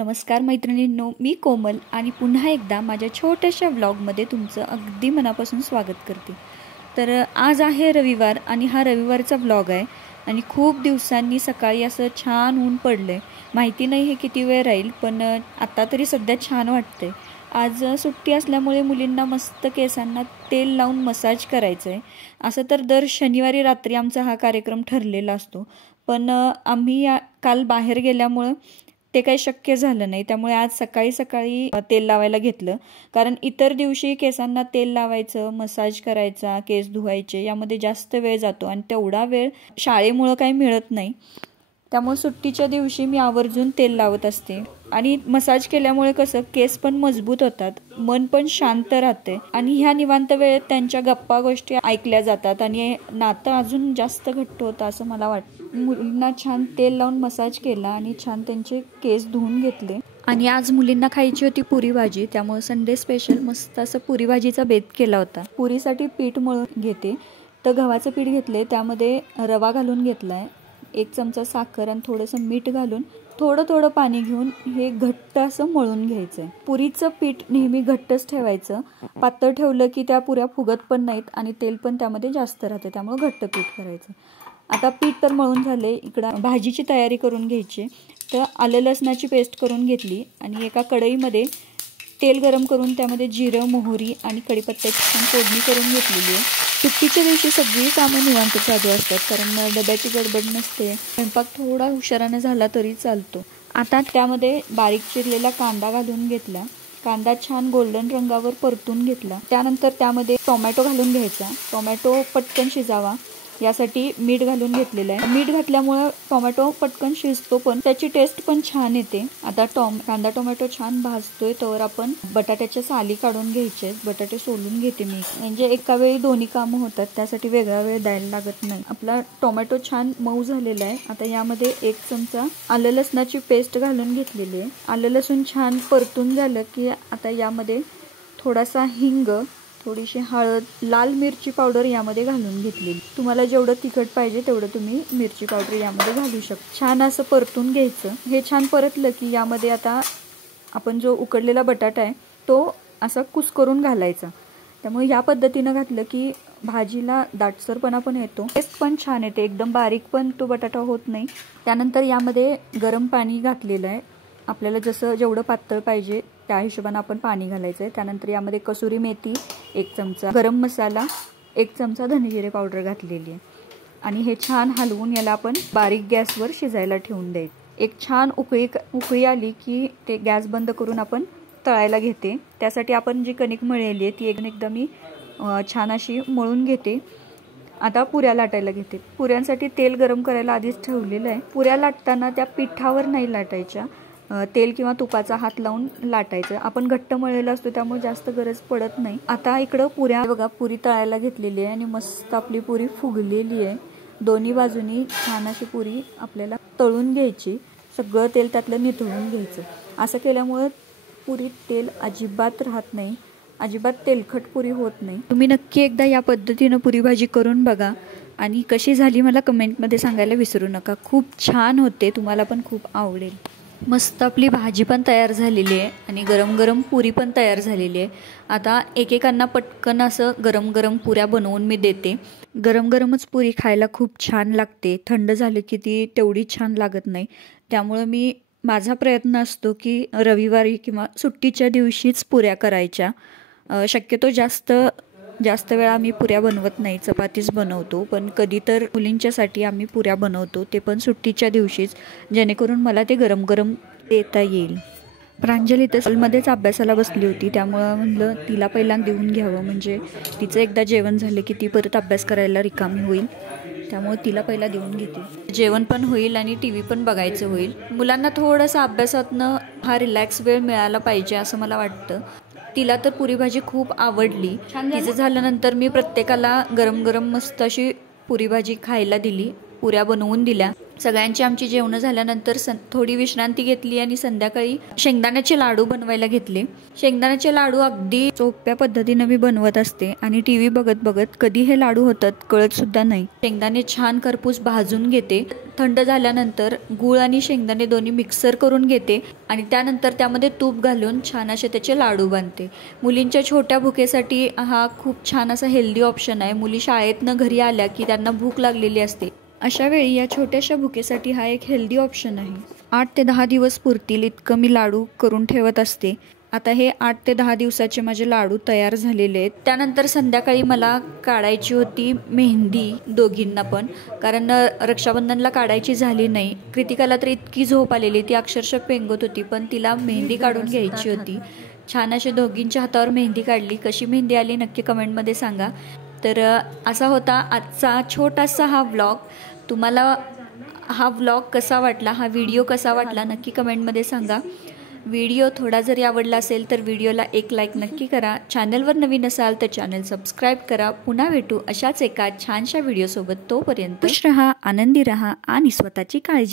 नमस्कार मैत्रिणींनो, मी कोमल आणि पुन्हा एकदा माझ्या छोट्याशा व्लॉगमध्ये तुमचं अगदी मनापासून स्वागत करते। तर आज आहे रविवार आणि हा रविवारचा व्लॉग आहे आणि खूप दिवसांनी सकाळी असं छान ऊन पडले। माहिती नाही हे किती वेळ राहील, पण आता तरी सध्या छान वाटते। आज सुट्टी असल्यामुळे मुलींना मस्त केसांना तेल लावून मसाज करायचं आहे। असं तर दर शनिवारी रात्री आमचा हा कार्यक्रम ठरलेला असतो, पण आम्ही काल बाहेर गेल्यामुळे ते काही शक्य झालं नाही। त्यामुळे आज सकाळी सकाळी तेल लावायला घेतलं, कारण इतर दिवशी केसांना तेल लावायचं, मसाज करायचा, केस धुवायचे यामध्ये जास्त वेळ जातो आणि तेवढा वेळ शाळेमुळे काही मिळत नाही। त्यामुळे सुट्टीच्या दिवशी मी आवर्जून तेल लावत असते आणि मसाज केल्यामुळे कसं केस पण मजबूत होतात, मन पण शांत राहते आणि ह्या निवांत वेळेत त्यांच्या गप्पा गोष्टी ऐकल्या जातात आणि नातं अजून जास्त घट्ट होतं असं मला वाटतं। मुलींना छान तेल लावून मसाज केला आणि छान त्यांचे केस धुवून घेतले। आणि आज मुलींना खायची होती पुरी भाजी, त्यामुळे संडे स्पेशल मस्त असं पुरी भाजीचा बेत केला होता। पुरीसाठी पीठ मळून घेते, तर गव्हाचं पीठ घेतले, त्यामध्ये रवा घालून घेतलाय, 1 चमचा साखर आणि थोडंसं मीठ घालून थोडं थोडं पाणी घेऊन हे घट्ट असं मळून घ्यायचंय। पुरीचं पीठ नेहमी घट्टच ठेवायचं, पातळ ठेवलं की त्या पुऱ्या फुगत पण नाहीत आणि तेल पण त्यामध्ये जास्त राहते, त्यामुळे घट्ट पीठ करायचं। आता पीठ तर मळून झाले, इकडं भाजीची तयारी करून घ्यायची। तर आलं लसणाची पेस्ट करून घेतली आणि एका कढईमध्ये तेल गरम करून त्यामध्ये जिरं, मोहरी आणि कढीपत्त्याची छान फोडणी करून घेतलेली आहे। सुट्टीच्या दिवशी सगळी कामं निवांत चालू असतात, कारण डब्याची गडबड नसते, स्वयंपाक थोडा हुशाराने झाला तरी चालतो। आता त्यामध्ये बारीक चिरलेला कांदा घालून घेतला, कांदा छान गोल्डन रंगावर परतून घेतला। त्यानंतर त्यामध्ये टोमॅटो घालून घ्यायचा, टोमॅटो पटकन शिजावा यासाठी मीठ घालून घेतलेलं आहे। मीठ घातल्यामुळे टोमॅटो पटकन शिजतो, पण त्याची टेस्ट पण छान येते। आता कांदा टोमॅटो छान भाजतोय तोवर आपण बटाट्याच्या साली काढून घ्यायचे, बटाटे सोलून घेते मी, म्हणजे एका वेळी दोन्ही कामं होतात, त्यासाठी वेगळा वेळ द्यायला लागत नाही। आपला टोमॅटो छान मऊ झालेला आहे। आता यामध्ये 1 चमचा आलं लसणाची पेस्ट घालून घेतलेली आहे। आलं लसूण छान परतून झालं की आता यामध्ये थोडासा हिंग, थोडीशी हळद, लाल मिरची पावडर यामध्ये घालून घेतलेली। तुम्हाला जेवढं तिखट पाहिजे तेवढं तुम्ही मिरची पावडर यामध्ये घालू शकता। छान असं परतून घ्यायचं। हे छान परतलं की यामध्ये आता आपण जो उकडलेला बटाटा आहे तो असा कुस्करून घालायचा। त्यामुळे या पद्धतीनं घातलं की भाजीला दाटसरपणा पण येतो, टेस्ट पण छान येते, एकदम बारीक पण तो बटाटा होत नाही। त्यानंतर यामध्ये गरम पाणी घातलेलं आहे, आपल्याला जसं जेवढं पातळ पाहिजे त्या हिशोबाने आपण पाणी घालायचं आहे। त्यानंतर यामध्ये कसुरी मेथी 1 चमचा, गरम मसाला 1 चमचा, धनेजिरे पावडर घातलेली आहे आणि हे छान हलवून याला आपण बारीक गॅसवर शिजायला ठेवून द्यायचं। एक छान उकळी आली की ते गॅस बंद करून आपण तळायला घेते। त्यासाठी आपण जी कणिक मळलेली आहे ती एकदा मी छान अशी मळून घेते। आता पुऱ्या लाटायला घेते। पुऱ्यांसाठी तेल गरम करायला आधीच ठेवलेलं आहे। पुऱ्या लाटताना त्या पिठावर नाही लाटायच्या, तेल किंवा तुपाचा हात लावून लाटायचं। आपण घट्ट मळलेलं असतो त्यामुळे जास्त गरज पडत नाही। आता इकडं पुऱ्या बघा, पुरी तळायला घेतलेली आहे आणि मस्त आपली पुरी फुगलेली आहे। दोन्ही बाजूनी छान अशी पुरी आपल्याला तळून घ्यायची, सगळं तेल त्यातलं निथळून घ्यायचं। असं केल्यामुळे पुरीत तेल अजिबात राहत नाही, अजिबात तेलखट पुरी होत नाही। तुम्ही नक्की एकदा या पद्धतीनं पुरी भाजी करून बघा आणि कशी झाली मला कमेंटमध्ये सांगायला विसरू नका। खूप छान होते, तुम्हाला पण खूप आवडेल। मस्त आपली भाजी पण तयार झालेली आहे आणि गरम गरम पुरी पण तयार झालेली आहे। आता एकेकांना पटकन असं गरम गरम पुऱ्या बनवून मी देते। गरम गरमच पुरी खायला खूप छान लागते, थंड झाली की ती तेवढी छान लागत नाही। त्यामुळे माझा प्रयत्न असतो की रविवारी किंवा सुट्टीच्या दिवशीच पुऱ्या करायच्या। शक्यतो जास्त वेळा आम्ही पुऱ्या बनवत नाही, चपातीच बनवतो, पण कधी तर मुलींच्यासाठी आम्ही पुऱ्या बनवतो, ते पण सुट्टीच्या दिवशीच, जेणेकरून मला ते गरम गरम देता येईल। प्रांजली तर हॉलमध्येच अभ्यासाला बसली होती, त्यामुळं म्हणलं तिला पहिला देऊन घ्यावं, म्हणजे तिचं एकदा जेवण झालं की ती परत अभ्यास करायला रिकामी होईल, त्यामुळे तिला पहिला देऊन घेते। जेवण पण होईल आणि TV पण बघायचं होईल। मुलांना थोडंसं अभ्यासातनं हा रिलॅक्स वेळ मिळाला पाहिजे असं मला वाटतं। तिला तर पुरी भाजी खूप आवडली। तिचं झाल्यानंतर मी प्रत्येकाला गरम गरम मस्त अशी पुरी भाजी खायला दिली, पुऱ्या बनवून दिल्या। सगळ्यांची आमची जेवणं झाल्यानंतर थोडी विश्रांती घेतली आणि संध्याकाळी शेंगदाण्याचे लाडू बनवायला घेतले। शेंगदाण्याचे लाडू अगदी सोप्या पद्धतीने मी बनवत असते आणि टीव्ही बघत बघत कधी हे लाडू होतात कळत सुद्धा नाही। शेंगदाणे छान खरपूस भाजून घेते, थंड झाल्यानंतर गूळ आणि शेंगदाणे दोन्ही मिक्सर करून घेते आणि त्यानंतर त्यामध्ये तूप घालून छान असे त्याचे लाडू बांधते। मुलींच्या छोट्या भुकेसाठी हा खूप छान असा हेल्दी ऑप्शन आहे। मुली शाळेतनं घरी आल्या की त्यांना भूक लागलेली असते, अशा वेळी या छोट्याशा भुकेसाठी हा एक हेल्दी ऑप्शन आहे। 8 ते 10 दिवस पुरतील इतकं मी लाडू करून ठेवत असते। आता हे 8 ते 10 दिवसाचे माझे लाडू तयार झालेले आहेत। त्यानंतर संध्याकाळी मला काढायची होती मेहंदी दोघींना पण, कारण रक्षाबंधनला काढायची झाली नाही। कृतिकाला तर इतकी झोप आलेली, ती अक्षरशः पेंगत होती, पण तिला मेहंदी काढून घ्यायची होती। छान अशा दोघींच्या हातावर मेहंदी काढली। कशी मेहंदी आली नक्की कमेंटमध्ये सांगा। तर असा होता आजचा छोटासा हा व्लॉग। तुम्हाला हा व्लॉग कसा वाटला, हा व्हिडिओ कसा वाटला नक्की कमेंटमध्ये सांगा। व्हिडिओ थोडा जरी आवडला असेल तर व्हिडिओला एक लाईक नक्की करा। चॅनलवर नवीन असाल तर चॅनल सबस्क्राईब करा। पुन्हा भेटू अशाच एका छानशा व्हिडिओसोबत। तोपर्यंत खुश रहा, आनंदी रहा आणि स्वतःची काळजी